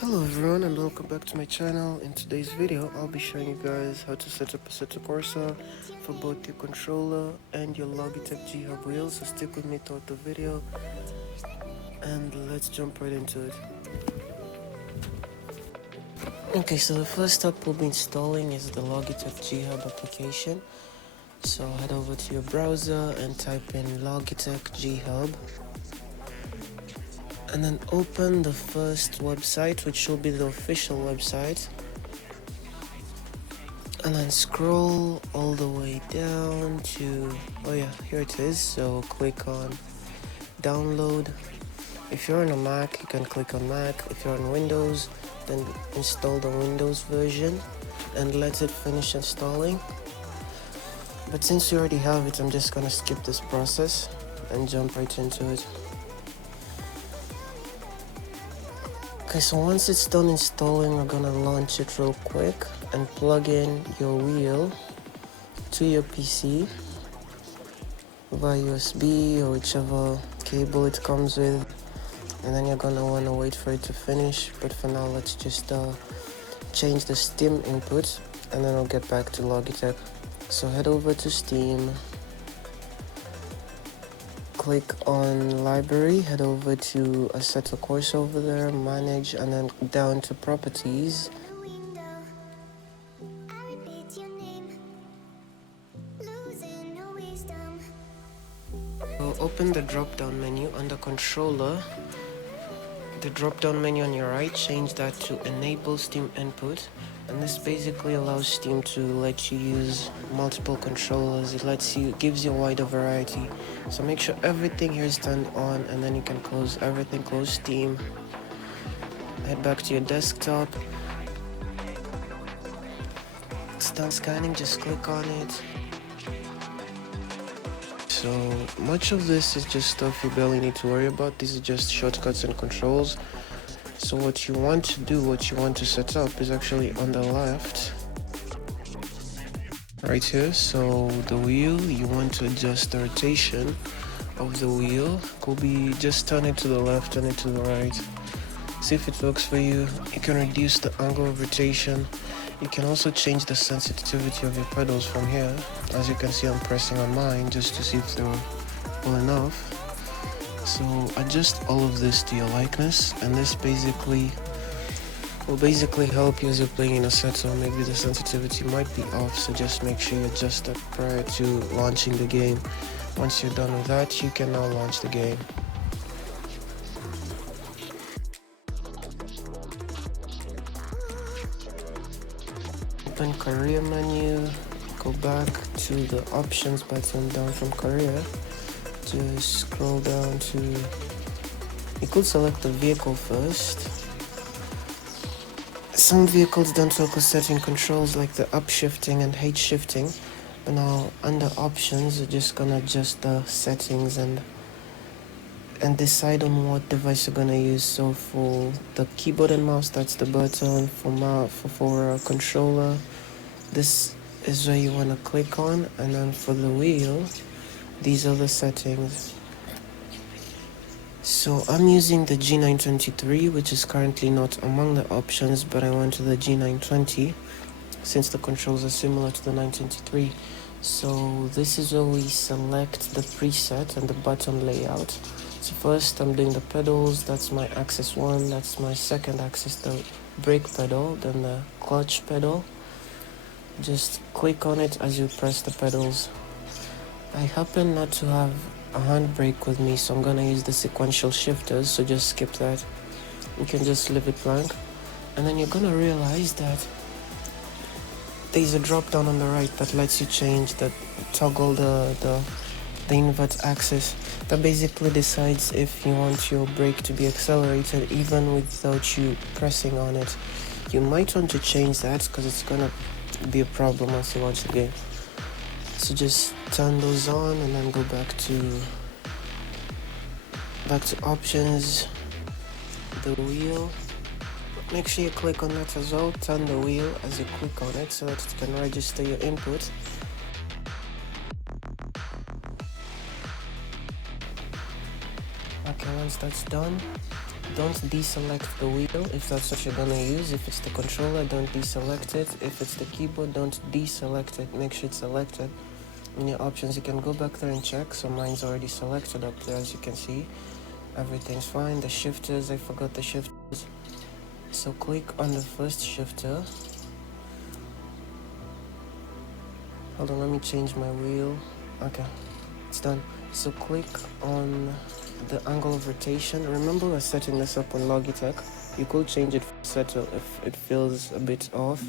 Hello everyone and welcome back to my channel. In today's video I'll be showing you guys how to set up Assetto Corsa for both your controller and your Logitech G923 wheels, so stick with me throughout the video and let's jump right into it. Okay, so the first step we'll be installing is the Logitech G923 application. So head over to your browser and type in Logitech G923 and then open the first website, which will be the official website, and then scroll all the way down to, here it is. So click on download. If you're on a Mac, you can click on Mac. If you're on Windows, then install the Windows version and let it finish installing. But since you already have it, I'm just gonna skip this process and jump right into it. Okay, so once it's done installing, we're gonna launch it real quick and plug in your wheel to your PC via USB or whichever cable it comes with, and then you're gonna wanna wait for it to finish. But for now, let's just change the Steam input and then I'll get back to Logitech. So head over to Steam, click on library, head over to Assetto Corsa over there, manage, and then down to properties. So open the drop down menu under controller. The drop down menu on your right, change that to enable Steam input, and this basically allows Steam to let you use multiple controllers. It gives you a wider variety. So make sure everything here is turned on, and then you can close everything, close Steam, head back to your desktop. It's done scanning, just click on it. So much of this is just stuff you barely need to worry about. These are just shortcuts and controls. So what you want to do, what you want to set up is actually on the left, right here. So the wheel, you want to adjust the rotation of the wheel. Could be just turn it to the left, turn it to the right. See if it works for you. You can reduce the angle of rotation. You can also change the sensitivity of your pedals from here. As you can see, I'm pressing on mine just to see if they're full enough. So adjust all of this to your likeness, and this will basically help you as you're playing in Assetto. Maybe the sensitivity might be off, so just make sure you adjust that prior to launching the game. Once you're done with that, you can now launch the game. Open career menu, go back to the options button down from career. Just scroll down to, you could select the vehicle first. Some vehicles don't work with certain controls like the upshifting and H shifting, but now under options you're just gonna adjust the settings and decide on what device you're gonna use. So for the keyboard and mouse, that's the button. For a controller, this is where you want to click on, and then for the wheel, these are the settings. So I'm using the G923, which is currently not among the options, but I went to the G920 since the controls are similar to the 923. So this is where we select the preset and the button layout. So first I'm doing the pedals. That's my axis 1, that's my second axis, the brake pedal, then the clutch pedal. Just click on it as you press the pedals. I happen not to have a handbrake with me, so I'm gonna use the sequential shifters, so just skip that. You can just leave it blank, and then you're gonna realize that there's a drop down on the right that lets you change toggle the invert axis. That basically decides if you want your brake to be accelerated even without you pressing on it. You might want to change that because it's gonna be a problem once you launch the game. So just turn those on and then go back to options, the wheel. Make sure you click on that as well. Turn the wheel as you click on it so that it can register your input. Okay, once that's done, don't deselect the wheel if that's what you're gonna use. If it's the controller, don't deselect it. If it's the keyboard, don't deselect it. Make sure it's selected. In your options, you can go back there and check. So mine's already selected up there, as you can see. Everything's fine. The shifters, I forgot the shifters. So click on the first shifter. Hold on, let me change my wheel. Okay, it's done. So click on the angle of rotation. Remember, we're setting this up on Logitech. You could change it for settle if it feels a bit off.